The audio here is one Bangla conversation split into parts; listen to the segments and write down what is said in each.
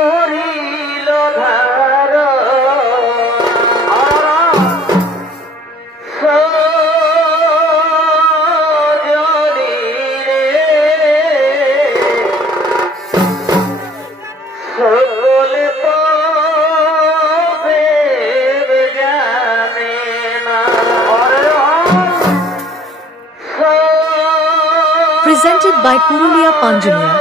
করিল ধার সজনী রে সকলে তো ভেবে জানে না। Presented by Purulia Panjania.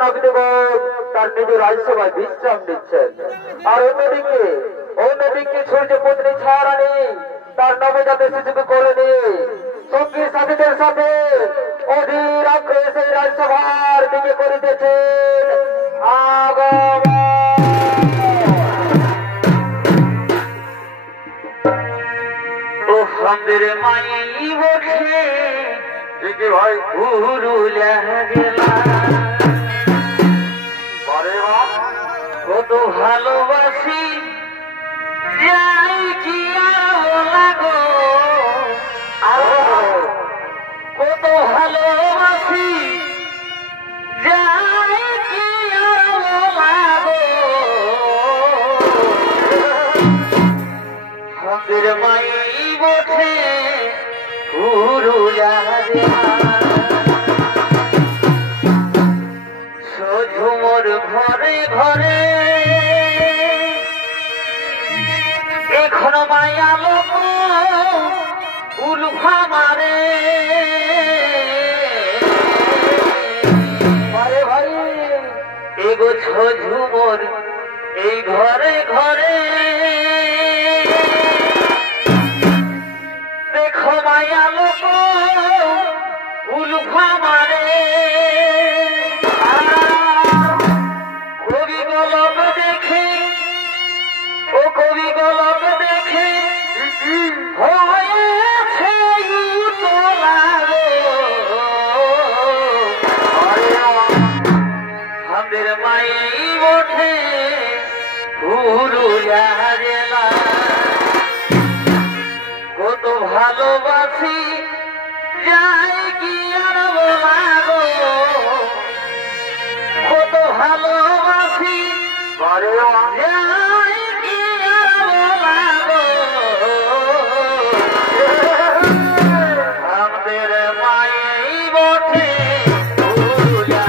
নাবিদেগণ তার নিজের রাজসভায় বিশ্রাম দিচ্ছেন। আর অন্যদিকে সূর্য পত্নী ছায়ারানী তার নবজাত শিশুকে কোলে নিয়ে সঙ্গী সাথীদের সাথে অধীর আগ্রহে সেই রাজসভার দিকে করিতেছেন আগমন। আমাদের মাই বসে ভাই গুরু গেলা কত ভালোবাসি যাই কি লাগো কত ভালোবাসি যাই কি লাগো আমাদের মাই বসে গুরু ঝুমর ঘরে ঘরে এখন মায়া লোক উলফা মারে ভাই এগো ঝুমর এই ঘরে ঘরে দেখো মায়া লোক উলফা মারে কবি গলপ দেখে ও কবি গলপ দেখে হয়েছে আমাদের মায়েই ওঠে পুরুলিয়া জেলা কত ভালোবাসি যাই কি আর বলাগো কত ভালোবাসি যাই কি আর বলাগো আমাদের মায়েই বটে পুরুলিয়া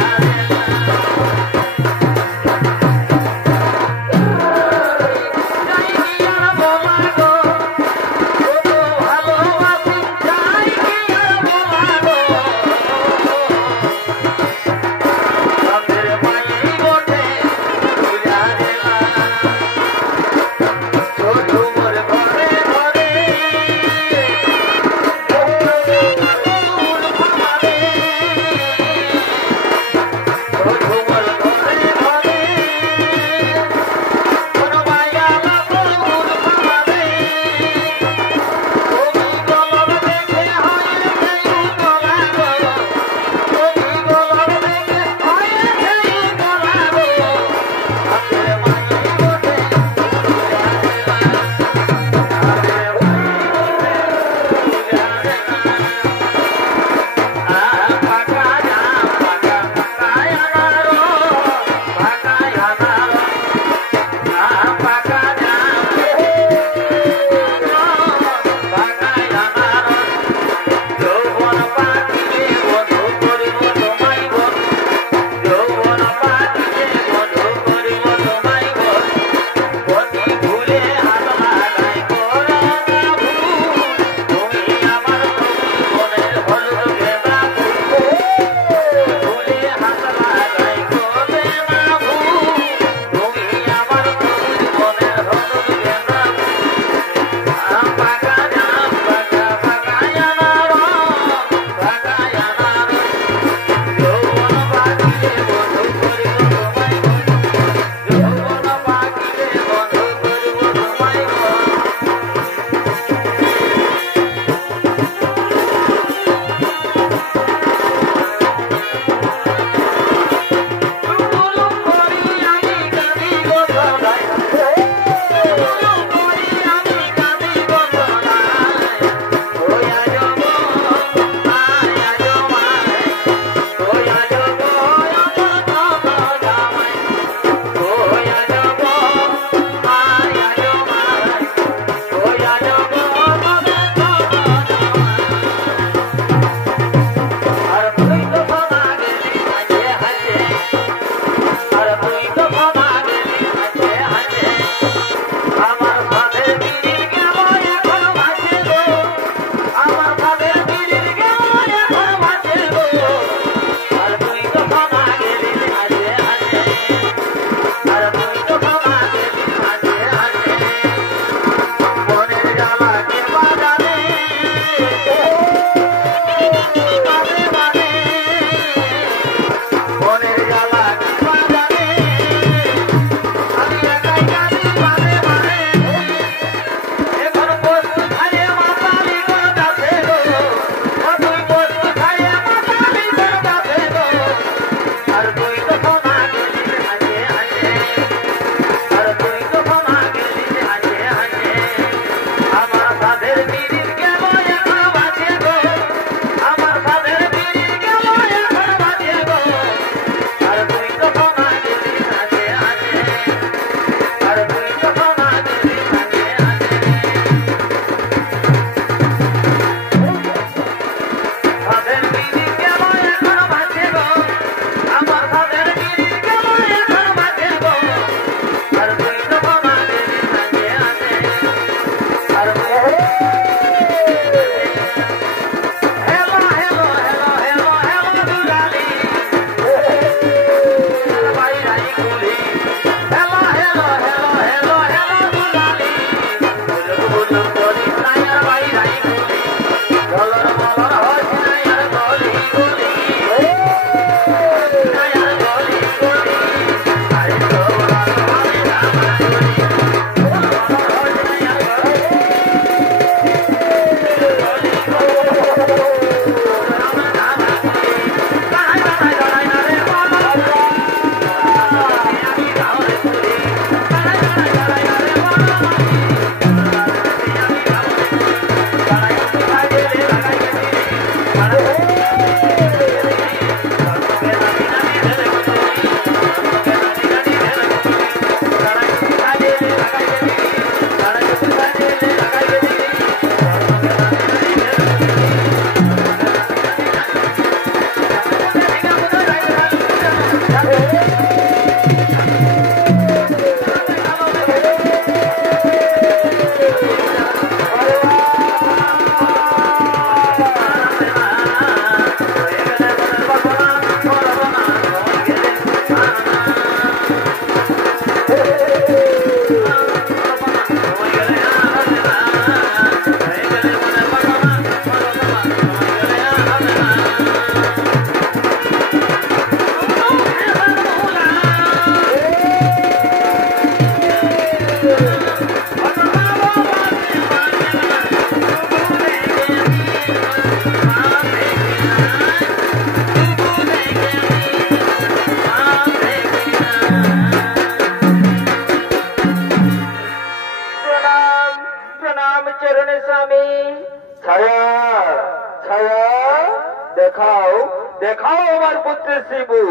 দেখাও আমার পুত্রের শিবু।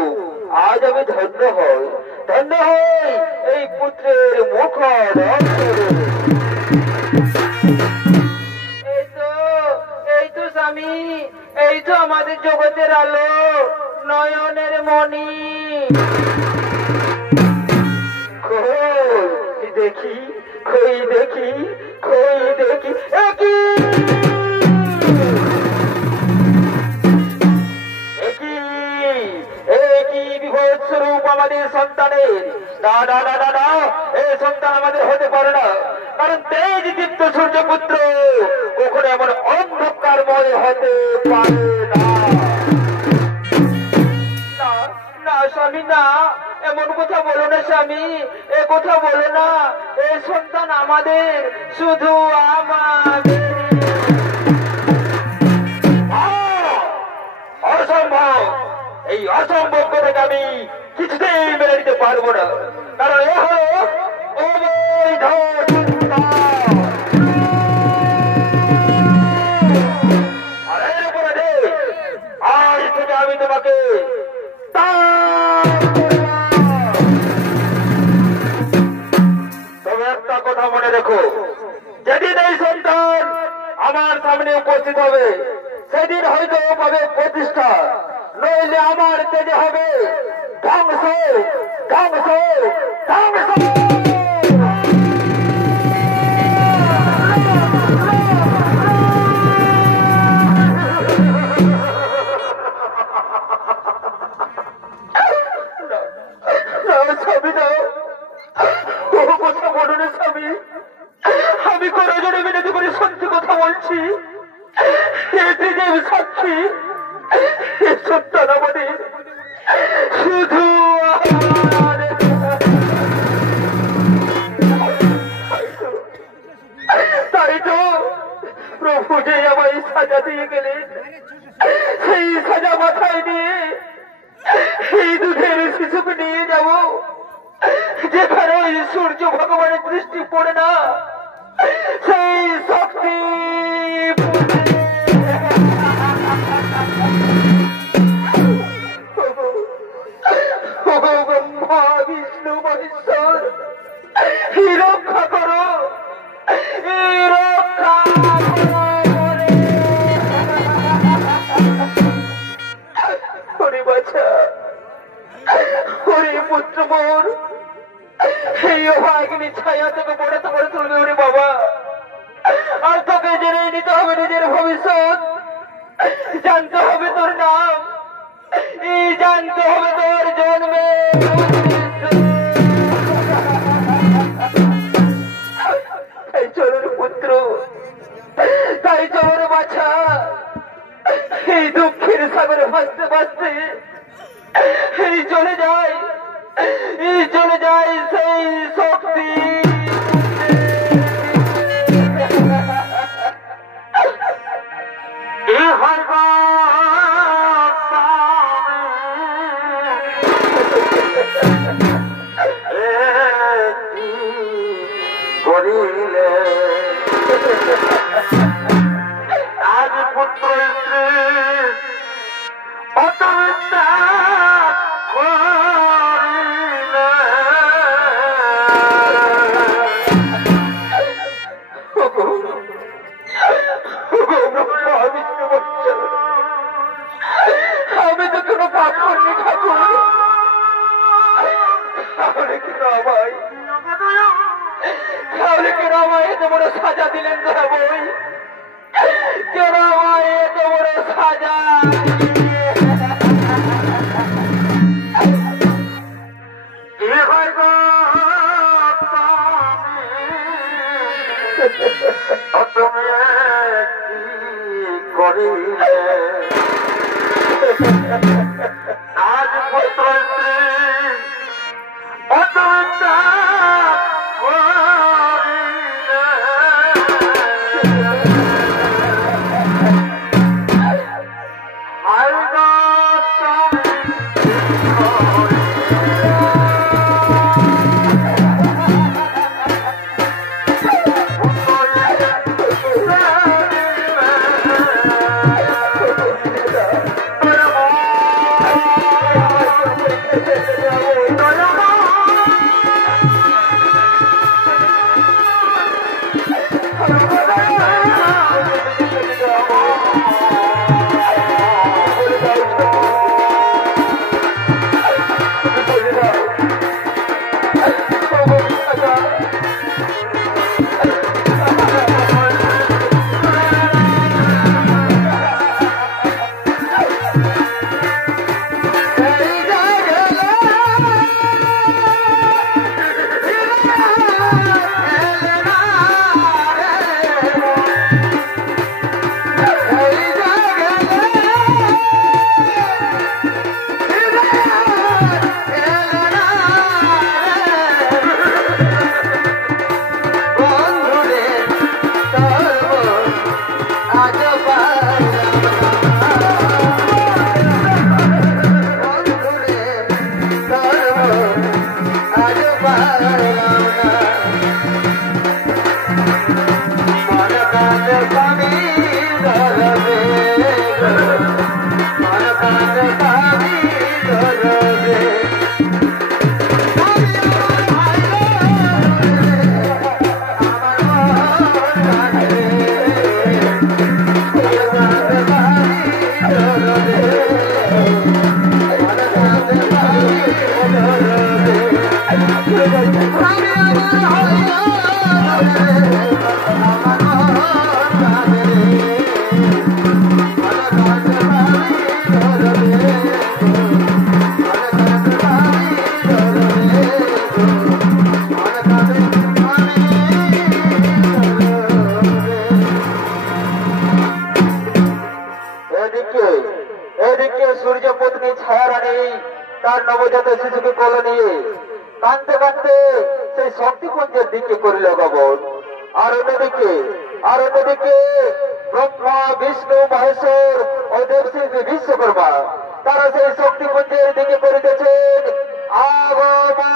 আজ আমি ধন্য হই, ধন্য হই এই পুত্রের মুখ। এই তো স্বামী, এই তো আমাদের জগতের আলো, নয়নের মণি। দেখি খই দেখি খই দেখি বিভৎস্বরূপ আমাদের সন্তানের। না না না না না, এই সন্তান আমাদের হতে পারে না, কারণ তেজ দীপ্ত সূর্যপুত্র কখনো এমন অন্ধকারময় হতে পারে না। না স্বামী, না, এমন কথা বলো না স্বামী, এ কথা বলো না। এই সন্তান আমাদের, শুধু আমাদের। অসম্ভব, এই অসম্ভব কথাকে আমি কিছুতেই মেনে নিতে পারবো না, কারণ এ হলো অবৈধ চিন্তা। আর এর উপরে আজ থেকে আমি তোমাকে তবে একটা কথা মনে রেখো, যেদিন এই সন্তান আমার সামনে উপস্থিত হবে সেদিন হয়তো পাবে প্রতিষ্ঠা, নইলে আমার তেজে হবে ধ্বংস ধ্বংস ধ্বংস। আমি করজনে বিনতি করে সত্যি কথা বলছি, সাক্ষী সন্তান আমাদের, শুধু তাই তো প্রভু যে আমায় সাজা দিয়ে গেলেন, সেই সাজা মাথায় নিয়ে এই দুধের শিশুকে নিয়ে যাব যেখানে সূর্য ভগবানের দৃষ্টি পড়ে না, সেই শক্তি ব্রহ্মা বিষ্ণু মহেশ্বর, রক্ষা করো, রক্ষা হরি বাছা, হরি পুত্র মোর, এই অভাগিনী ছায়া তোকে পড়াতে পড়ে তুলবে। ওরে বাবা, আর তোকে জেনে নিতে হবে নিজের ভবিষ্যৎ, জানতে হবে তোর নাম, জানতে হবে তোর জন্মে। তাই চলোর পুত্র, তাই চলোর বাছা, এই দুঃখের সাগরে ভাসতে ভাসতে চলে যায় সেই শক্তি। করিলে আজ পুত্র অতবিদ্যা করিলে আমি তো কোনো পাপ করিনি ঠাকুর, তাহলে কি রামাই এত বড় সাজা দিলেন না বই? কেন আমায় এত বড় সাজা? করিলে আজ পুত্র অতবিদ্যা করিলে তার নবজাত শিশুকে কোলে নিয়ে কাঁদতে কাঁদতে সেই শক্তিকুঞ্জের দিকে করিল গমন। আর অন্যদিকে ব্রহ্মা বিষ্ণু মহেশ্বর ও দেবশ্রী বিশ্বকর্মা তারা সেই শক্তিকুঞ্জের দিকে করিতেছেন আগমন।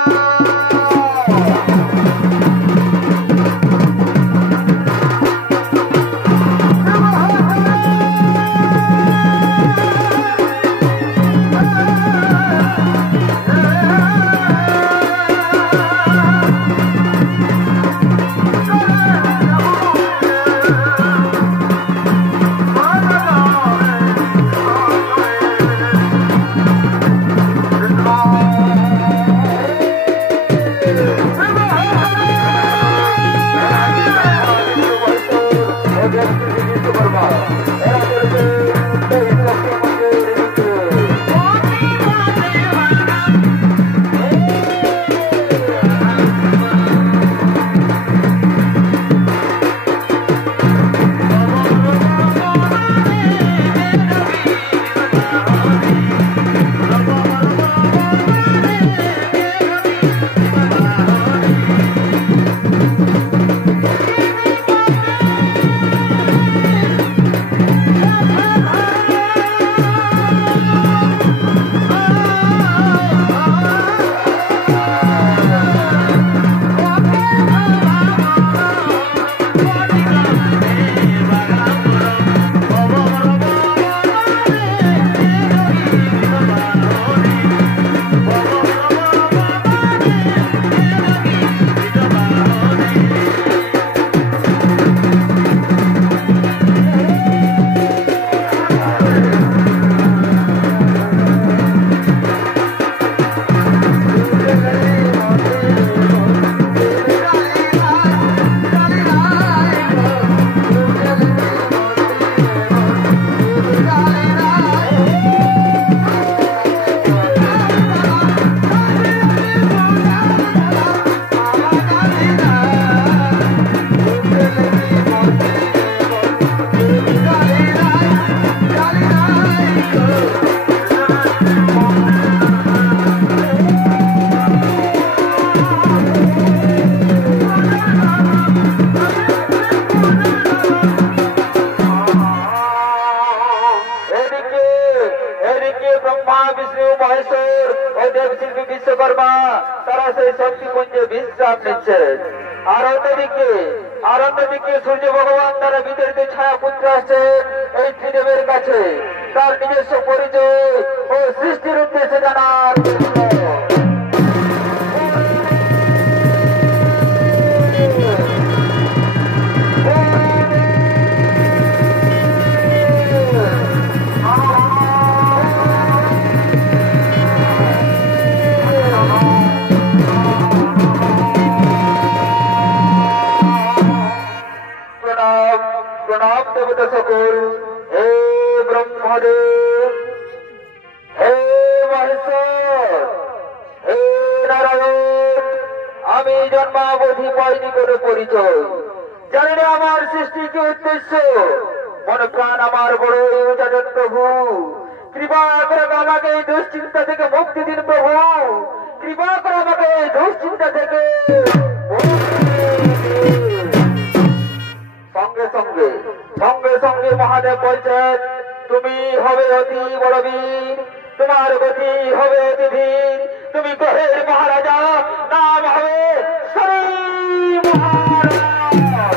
Come on. বিশ্বকর্মা তারা সেই শক্তিপুঞ্জে বিশ্রাম নিচ্ছেন। আর অন্যদিকে সূর্য ভগবান তারা বিতরিত ছায়া পুত্র আসছেন এই ত্রিদেবের কাছে তার নিজস্ব পরিচয় ও সৃষ্টির উদ্দেশ্যে জানার প্রণাম দেবতা সকল। হে ব্রহ্মদেব, হে মহেশ্বর, হে নারায়ণ, আমি জন্মাবধি পাইনি কোনো পরিচয়, জানি না আমার সৃষ্টি কি উদ্দেশ্য। মনে প্রাণ আমার বড়ই উজাড়ন প্রভু, কৃপা করে আমাকে এই দুশ্চিন্তা থেকে মুক্তি দিন প্রভু, কৃপা করে আমাকে এই দুশ্চিন্তা থেকে সঙ্গে সঙ্গে মহাদেব বলছেন তুমি হবে অতি বড় বীর, তোমার গতি হবে অতি ধীর, তুমি গ্রহের মহারাজা, নাম হবে শ্রী মহারাজ।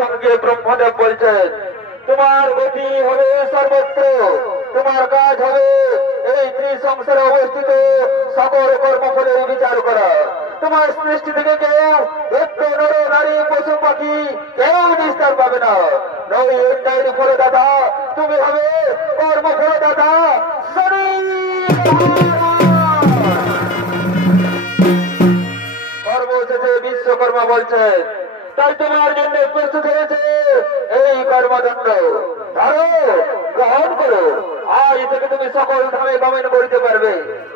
সঙ্গে ব্রহ্মদেব বলছেন তোমার গতি হবে সর্বত্র, তোমার কাজ হবে এই ত্রিসংসারে অবস্থিত সকল কর্মফলের বিচার করা। তোমার সৃষ্টি থেকে কেউ একটু নর নারী পশু পাখি কেউ নিস্তার পাবে না। নই অন্যায়ের ফলদাতা, তুমি হবে কর্মফলদাতা। সর্বশেষে বিশ্বকর্মা বলছেন তাই তোমার জন্য প্রস্তুত হয়েছে এই কর্মদণ্ড, ধরো গ্রহণ করো, আজ থেকে তুমি সকল ধামে গমন করিতে পারবে,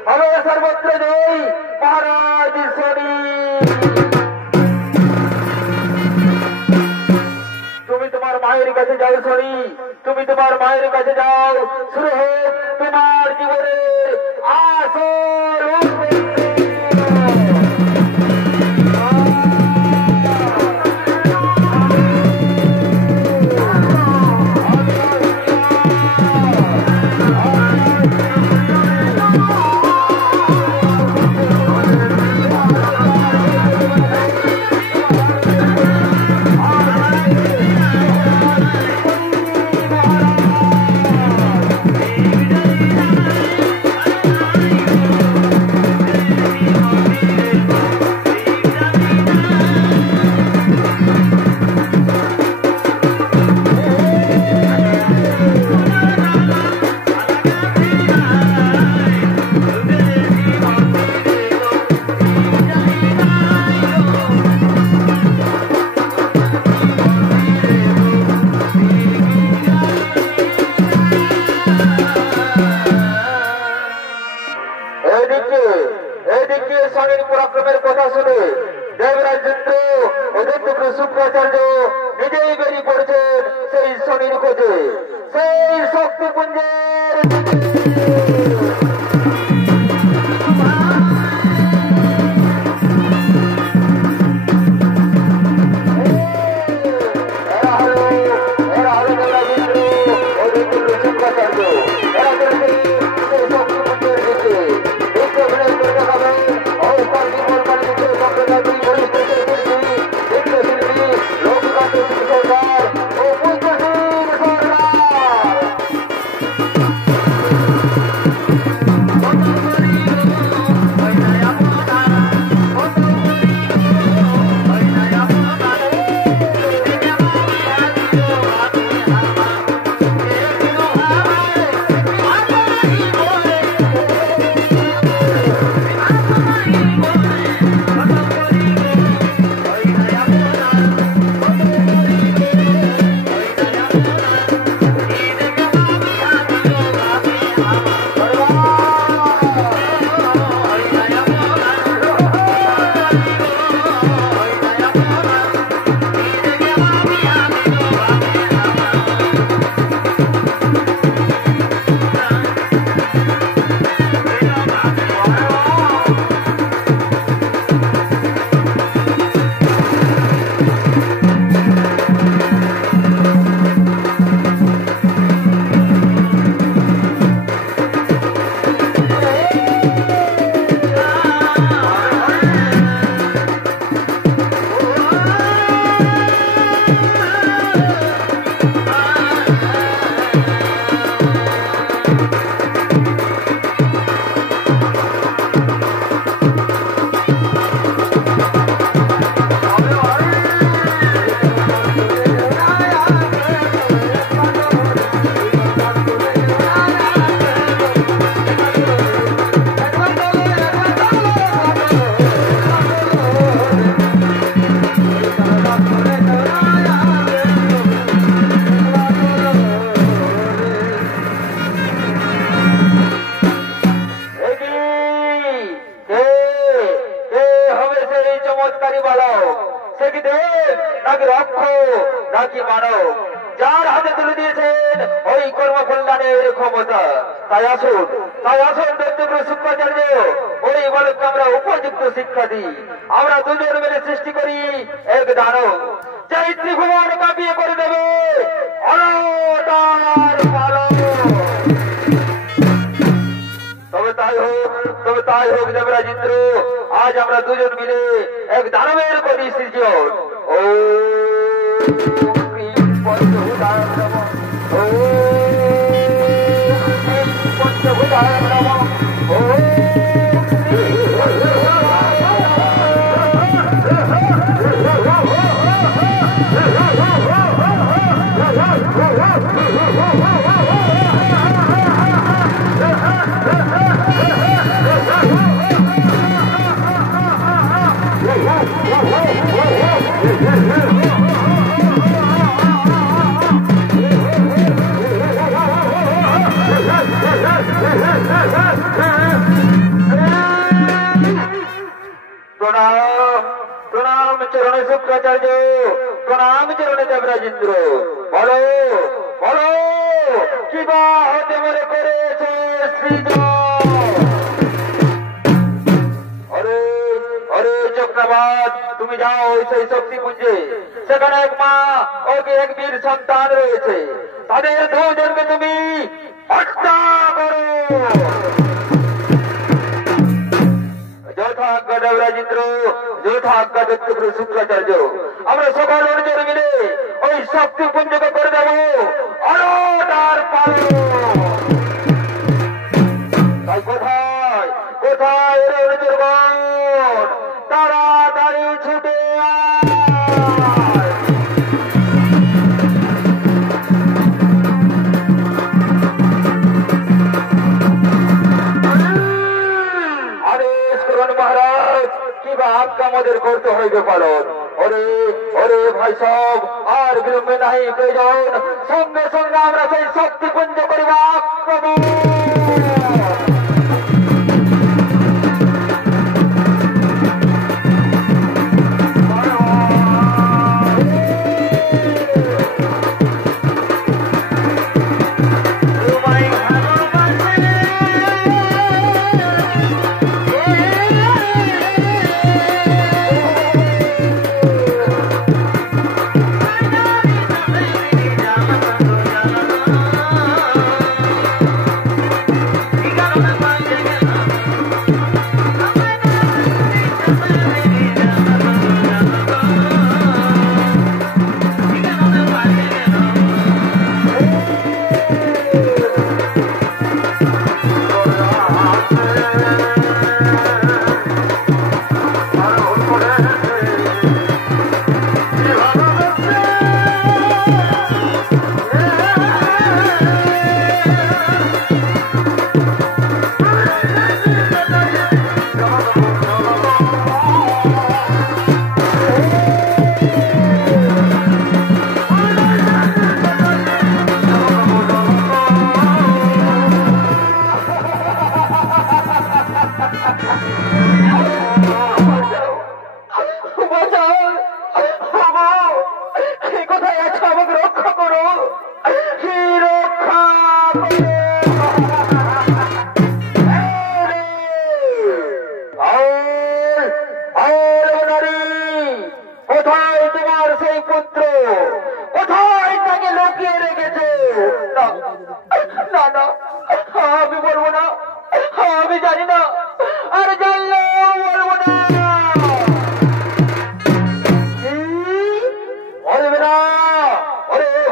হবে সর্বত্র জয় মহারাজ শনি। তুমি তোমার মায়ের কাছে যাও শনি, তুমি তোমার মায়ের কাছে যাও, শুরু হোক তোমার জীবনের আসল পরাক্রমের কথা শুনে দেবরাজ ইন্দ্র ও দৈত্যপুর শুক্রাচার্য নিজেই বেরিয়ে পড়েছেন সেই শনির খোঁজে, সেই শক্তিপুঞ্জের।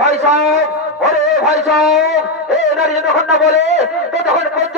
ভাই সাহেব, ওরে ভাই সাহেব, এই নারী যতক্ষণ না বলে ততক্ষণ পর্যন্ত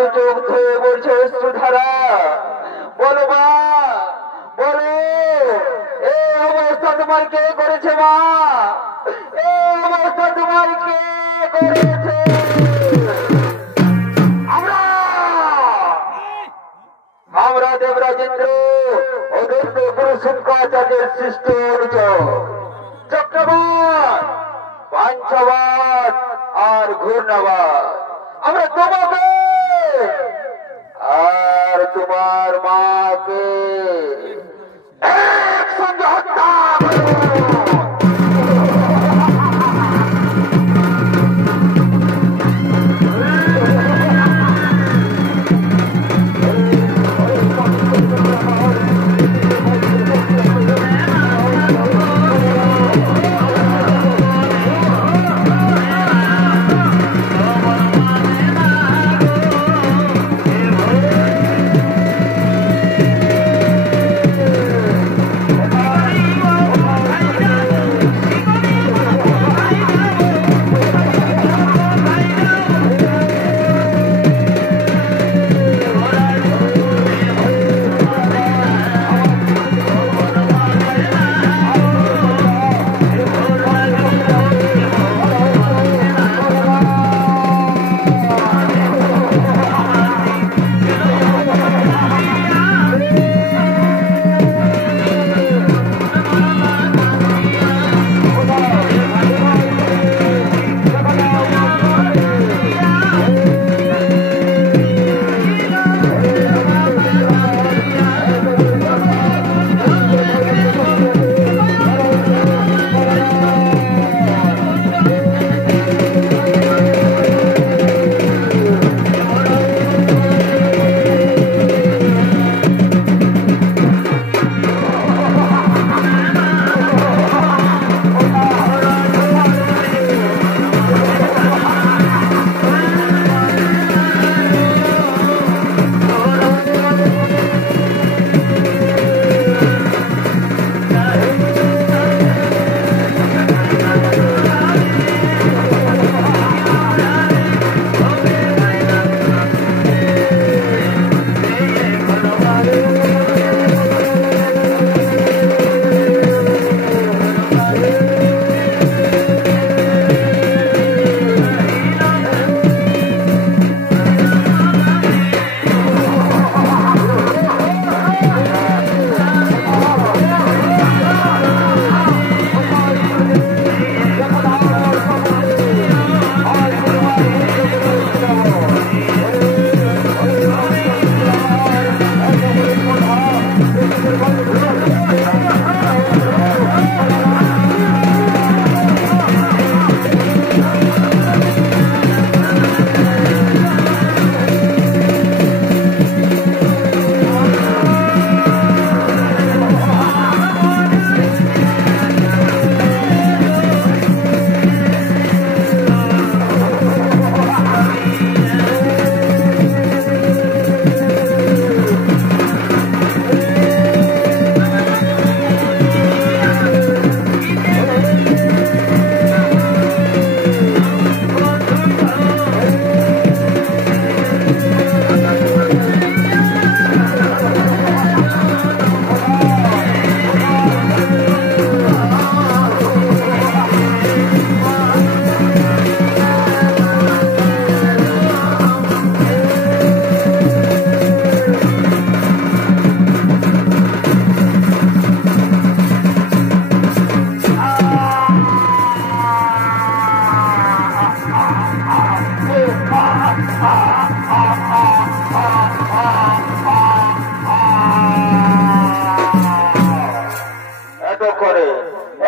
দু চোখ ধুয়ে পড়ছে অশ্রুধারা। বলো মা, বলো এই অবস্থা তোমার কে করেছে মা? এই অবস্থা তোমার কে করেছে? আমরা দেবরাজেন্দ্র অদত্ত গুরু শুক্রাচার্যের সৃষ্ট চক্রবাদ, পাঞ্চবাদ আর ঘূর্ণাবাদ আমরা তোমাকে আর তোমার মাকে একসঙ্গে হত্যা করব।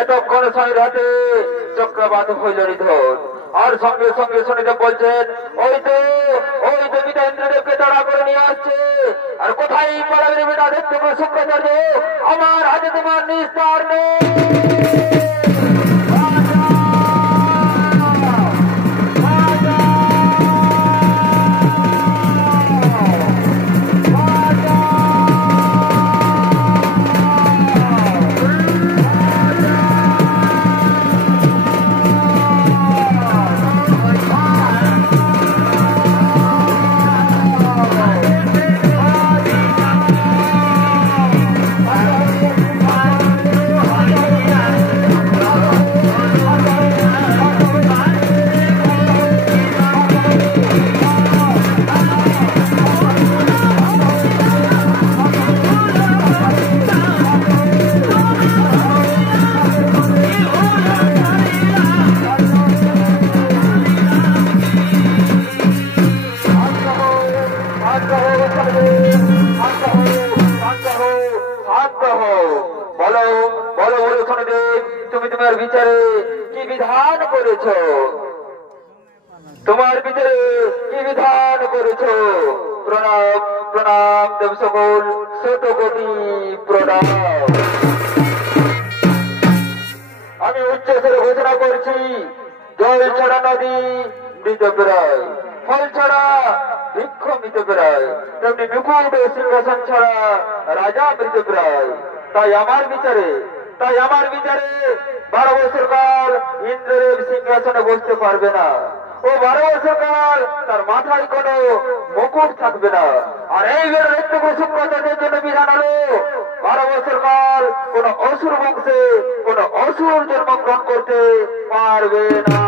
এতক্ষণ স্বামীর হাতে চক্রবাদ হইল নিধন। আর সঙ্গে সঙ্গে শুনিতে বলছেন ওই তো পিতা ইন্দ্রদেবকে তাড়া করে নিয়ে আসছে। আর কোথায় পালাবে বেটা দেখতে শুক্রাচার্য, আমার হাতে তোমার নিস্তার নেই। বিচারে কি বিধান করেছ? তোমার বিচারে কি বিধান করেছ? প্রণাম প্রণাম দেব সকল শতকোটি প্রণাম। আমি উচ্চস্বরে ঘোষণা করছি, জল ছাড়া নদী মৃত প্রায়, ফল ছাড়া বৃক্ষ মৃত প্রায়, তেমনি মুকুট সিংহাসন ছাড়া রাজা মৃত প্রায়। তাই আমার বিচারে 12 বছর কাল ইন্দ্রদেব সিংহাসনে বসতে পারবে না, ও 12 বছর কাল তার মাথায় কোনো মুকুট থাকবে না। আর এই শুক্রাচার্যের জন্য বিধান হলো 12 বছর কাল কোন অসুর বংশে কোন অসুর জন্মগ্রহণ করতে পারবে না।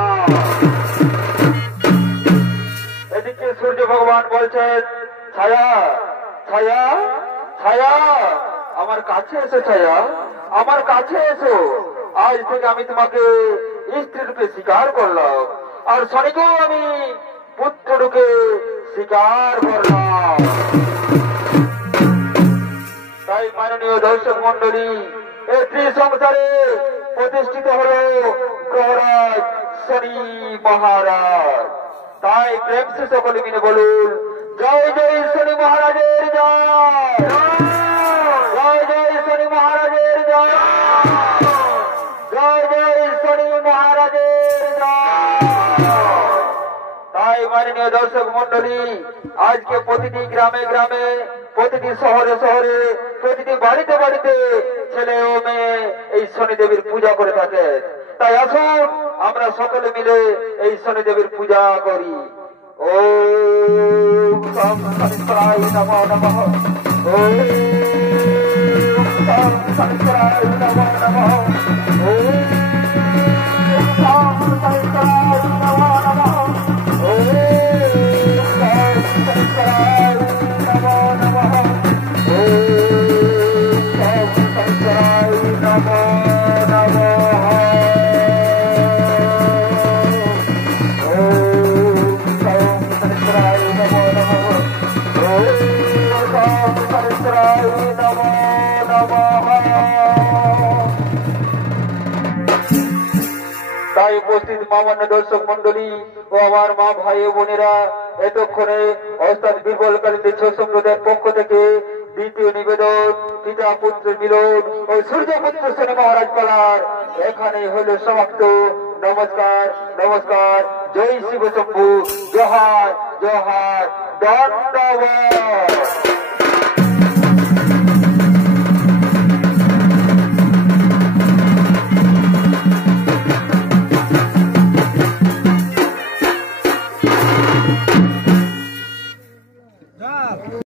এদিকে সূর্য ভগবান বলছেন, ছায়া ছায়া ছায়া আমার কাছে এসো, ছায়া আমার কাছে এসো। আজ থেকে আমি তোমাকে স্ত্রী রূপে স্বীকার করলাম, আর শনিকেও আমি পুত্র রূপে স্বীকার করলাম। তাই মাননীয় দর্শক মন্ডলী, এই ত্রিসংসারে প্রতিষ্ঠিত হল গ্রহরাজ শনি মহারাজ। তাই প্রেম সে সকলে মিলে বলুন, জয় জয় শনি মহারাজের জয়, জয় জয় শনি মহারাজের জয়, জয় জয় শনি মহারাজের জয়। তাই মাননীয় দর্শক মন্ডলী, আজকে প্রতিটি গ্রামে গ্রামে, প্রতিটি শহরে শহরে, প্রতিটি বাড়িতে বাড়িতে ছেলে ও মেয়ে এই শনি দেবীর পূজা করে থাকে। তাই আসুন আমরা সকলে মিলে এই শনি দেবীর পূজা করি। ওম শনিশ্চরায় নমো নমঃ, ওম শনিশ্চরায় নমো নমঃ, ওম শনিশ্চরায় নমো নমঃ, ওম শনিশ্চরায় নমো নমঃ, ওম শনিশ্চরায় নমো নমঃ। তাই উপস্থিত মামান্য দর্শক মন্ডলী ও আমার মা ভাই বোনেরা, এতক্ষণে অর্থাৎ বীরবলকালীন সম্প্রদায়ের পক্ষ থেকে দ্বিতীয় নিবেদন পিতা পুত্র মিলন ও সূর্য পুত্র শনি মহারাজ পালার এখানে হল সমাপ্ত। নমস্কার নমস্কার, জয় শিব শম্ভু, জোহার জোহার, দণ্ডবাদ।